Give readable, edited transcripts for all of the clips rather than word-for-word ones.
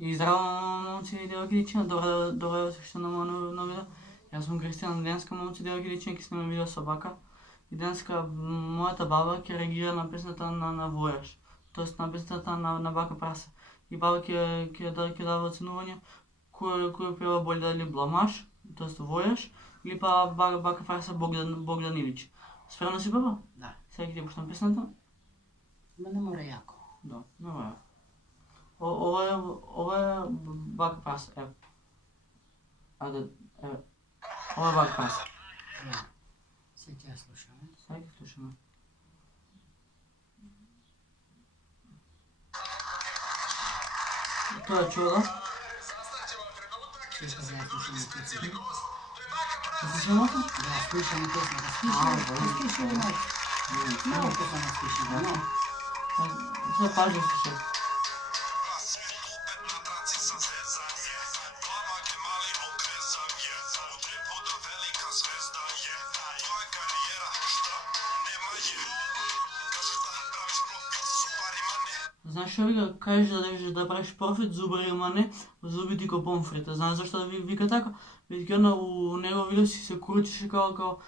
И здраво, момци и девойки, дечица, добре дошли на моя нова видео. Аз съм Кристиан. Днеска, момци и девойки, дечица, снимам видео собака. И днеска моята баба ќе реагира на песната на Војаш. Тоест на песната на Бака Праса. И баба ќе дава оценување кој пева боле, дали Бламаш, тоест Војаш, или па Бака Праса Богдан Илич. Спремна си, баба? Да. Сега ќе ти пуштам песната. Ма не мора јако. Да, не мора. Ова е Бака Праса, ево. Ајде, ево. Ова е Бака Праса. Да. Сега ќе ја слушаме. Сега ќе слушаме. Тоа е чудо. Сега да ја слушаме песната. Слушаме мотор? Да, слушаме песната. Слушаме. Много песна слушаме, но. Сега пажно слушаме. Знаеш што вика, кажеш да правиш профит, зубари мане, зуби ти ко помфрита. Знаеш зашто вика така? Бидејќи у него видео си се крутише као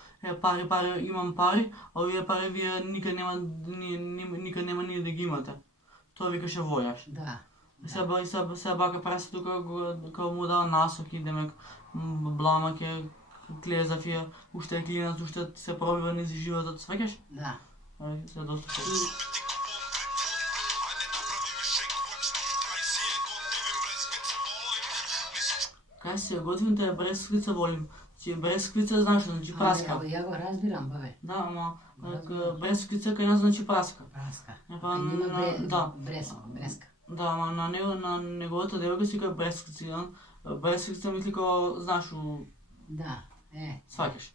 пари, имам пари, а овие пари вие никад нема ние да ги имате. Тоа викаше Војаш. Да. Сега Бака Праса тука као му дава насоки, демек Блама ќе клезав ја, уште е клинац, уште се пробива низ животот, сваќаш? Да. Се доста хубаво. Кај се готвим таа бресквица волим. Значи бресквица знаеш, значи праска. Ја го разбирам, бабе. Да, ама бресквица кај нас значи праска. Праска. Па Да. да. Бреска. Да, ама на неговата девојка си кај бресквица. Бресквица мисли као знаеш у Да. сваќаш.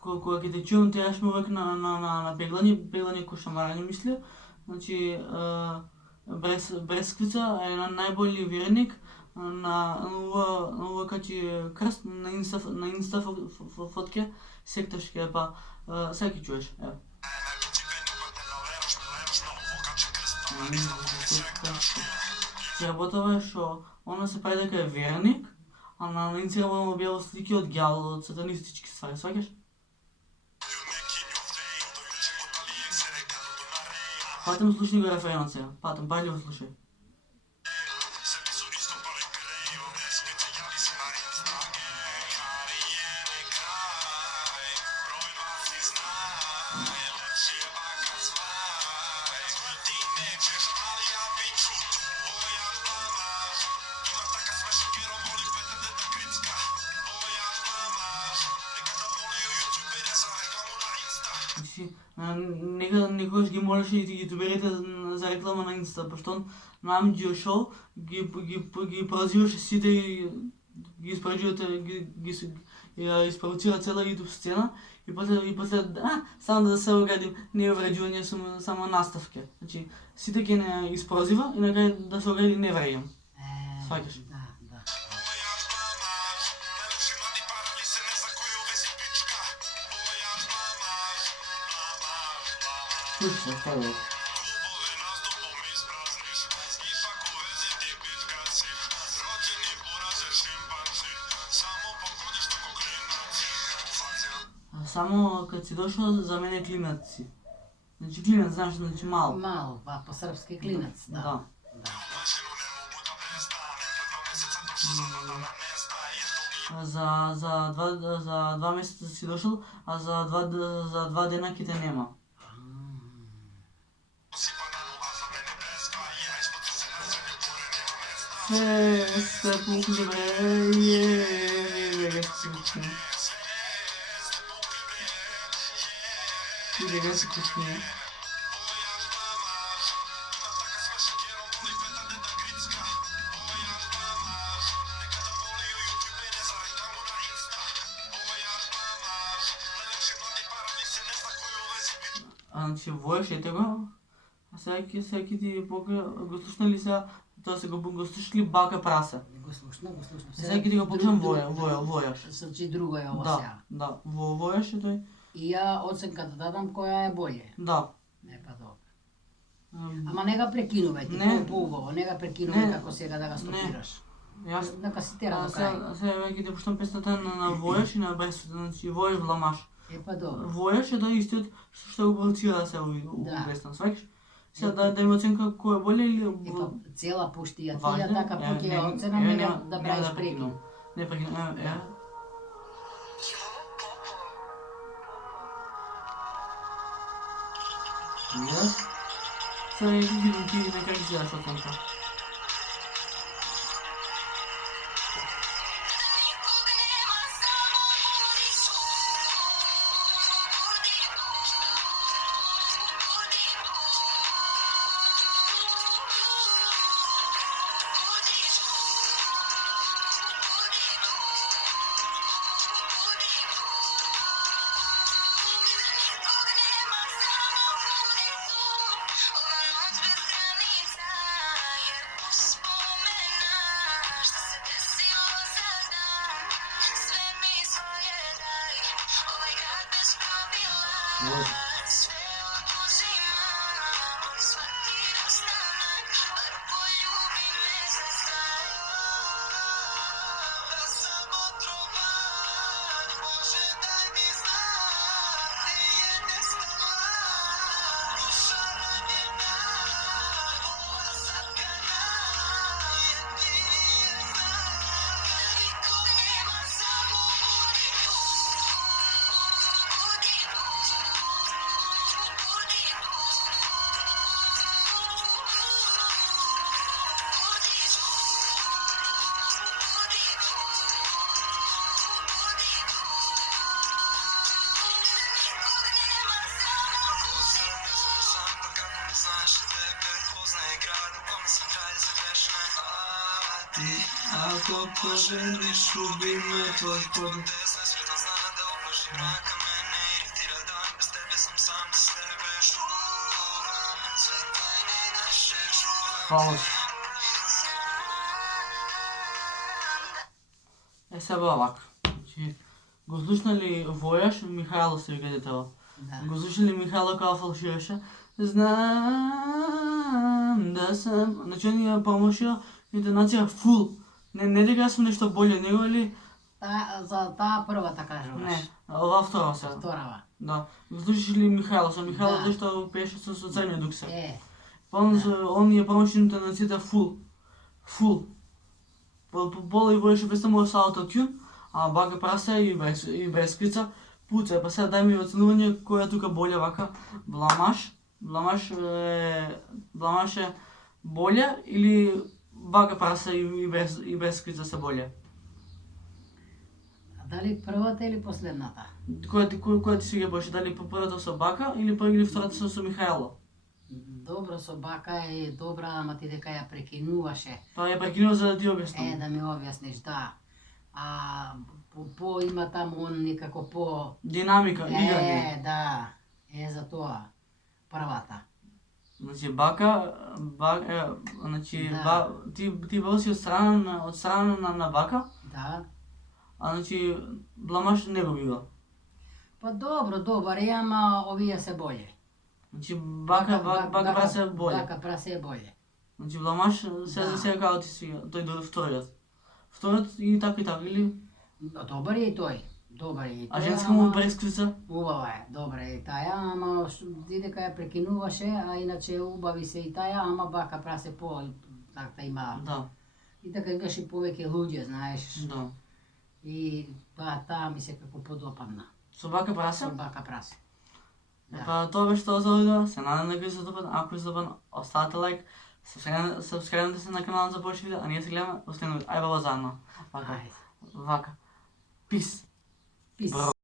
Кога ќе те чувам, тераш ме увек на пеглање ко шамарање мисля. Значи, бресквица е на најболи верник, на ова качи крст на инста фотке, секташке, па сега ќе чуеш, ево. Работава е шо она се прави дека е верник, а на Инстаграм му објавува слики од ѓавол, од сатанистички ствари, сваќаш? Патем слушни го референот сега, патем, пајливо слушај. Некогаш ги молеше и ютуберите за реклама на Инста, пошто на Амџио шоу ги прозиваше сите и ги испровоцира цела ютуб сцена и после само да се оградим, не е враѓување, само наставке. Значи сите ќе не испрозива и на крај да се огради не враѓам. Сваќаш? Да. Слушай, второ. Само кад си дошол, за мене клинец си. Значи клинец, знаеш, значи мал. Мал, по српски клинец, да. За 2 месеца си дошол, а за 2 дена ќе те нема. Се пукли бре, вега се кучне. Вега се кучне. Значи Војаш ете го, а сега ќе ти покажа, го слушнали сега Тоа се го слушали бака прасе. Го слушна. Сега ќе ти го покажам војаш. Значи друго е ова Да, сега. да, војаш е тој. И ја оценка да дадам која е болje. Да. Не па добро. Ам, Ама не го прекинувај, ти Не. по-убаво, не го прекинувај Не. како сега да го стопираш. Јас Нека си тера до крај. сега веќе ти пуштам песната на војаш и на без, значи војаш бламаш. Е па добро. Војаш е тој истиот што го провоцира се у Да. песна, сваќаш? Сега да има оценка кој е боле или Е па цела пушти ја Важно? тија така поќе оцена не да правиш прекин. Не прекинувам, Да. Јас. Сега ќе видим ти нека ќе си даш оценка. Ако пожелиш, убиме твой подот. Фала. Е сега овака. Значи, го слушнали војаш, Михајло се вика детево. Да. Го слушали Михајло кога фалшираше. Знам да сам. Значи он ја промошија интонација фул. Не дека сум нешто боле него или За таа првата кажуваш. не. Ова втора се. Вторава. Да. Го слушали Михајло, со Михајло Да. зашто пеше со црниот дуксе. Да. Он ја промошија интонацијата фул. Фул. Пола и војаше песна со аутотюн, а бака прасе и без скрица. Пуце, па сега дај ми оценување која тука боле вака. Бламаш е боле или бака прасе и без скрица се боле? Дали првата или последната? Која ти свиѓа больше? Дали првата со бака или втората со Михајло? Добро со бака е добра, ама ти дека ја прекинуваше. Па ја прекинува за да ти објаснам. Да ми објасниш, да. А по има таму он некако по... Динамика, играње. Да. За тоа. Првата. Значи значи Да. ти бил си од страна на бака, Да. а значи бламаш не го била. Па добро, добар е, ама овие се боле. Значи бака прасе боле. Бака прасе е боле. Значи бламаш се за сега како ти свига, тој до вториот. Вториот и така или? Добар е и тој. Добар е и тој. А женска му пресквица? Убава е, добра е и таја, ама ти дека ја прекинуваше, а иначе убави се и таја, ама бака прасе по така има. Да. И така имаш и повеќе луѓе, знаеш. Да. И таа ми се како подопадна. Со бака прасе? Со бака прасе. Да. Па тоа беше тоа за видео. Се надам дека ви се допадна. Ако ви се допадна, оставете лайк. Сабскрајбнете се на каналот за повеќе видео, а ние се гледаме во следното видео. Ајде баба заедно. Вака. Ајде. Вака. Пис. Пис. Бро.